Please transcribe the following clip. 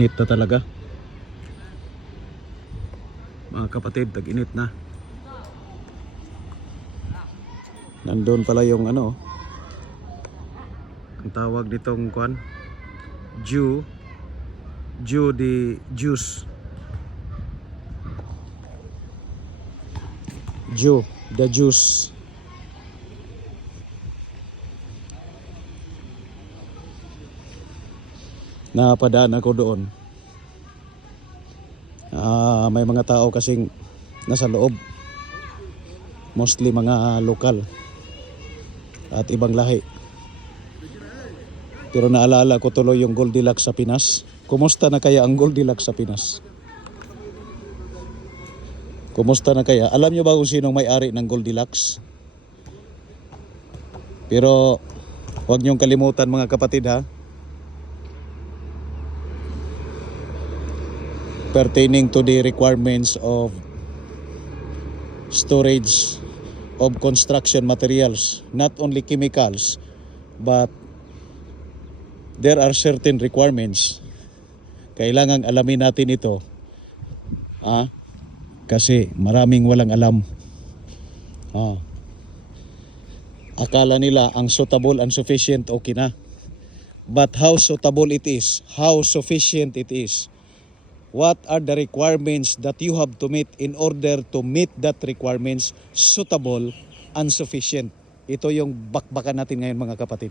Tag-init na talaga. Mga kapatid, tag-init na. Nandun pala yung ano, ang tawag nitong kwan, Jew the juice. Jew the juice. Napadaan ako doon. May mga tao kasing nasa loob. Mostly mga lokal at ibang lahi. Pero naalala ko tuloy yung Goldilocks sa Pinas. Kumusta na kaya ang Goldilocks sa Pinas? Kumusta na kaya? Alam nyo ba kung sinong may-ari ng Goldilocks? Pero huwag nyong kalimutan mga kapatid ha. Pertaining to the requirements of storage of construction materials, not only chemicals, but there are certain requirements. Kailangang alamin natin ito. Kasi maraming walang alam. Akala nila ang suitable and sufficient okay na. But how suitable it is, how sufficient it is, what are the requirements that you have to meet in order to meet that requirements suitable and sufficient? Ito yung bakbakan natin ngayon mga kapatid.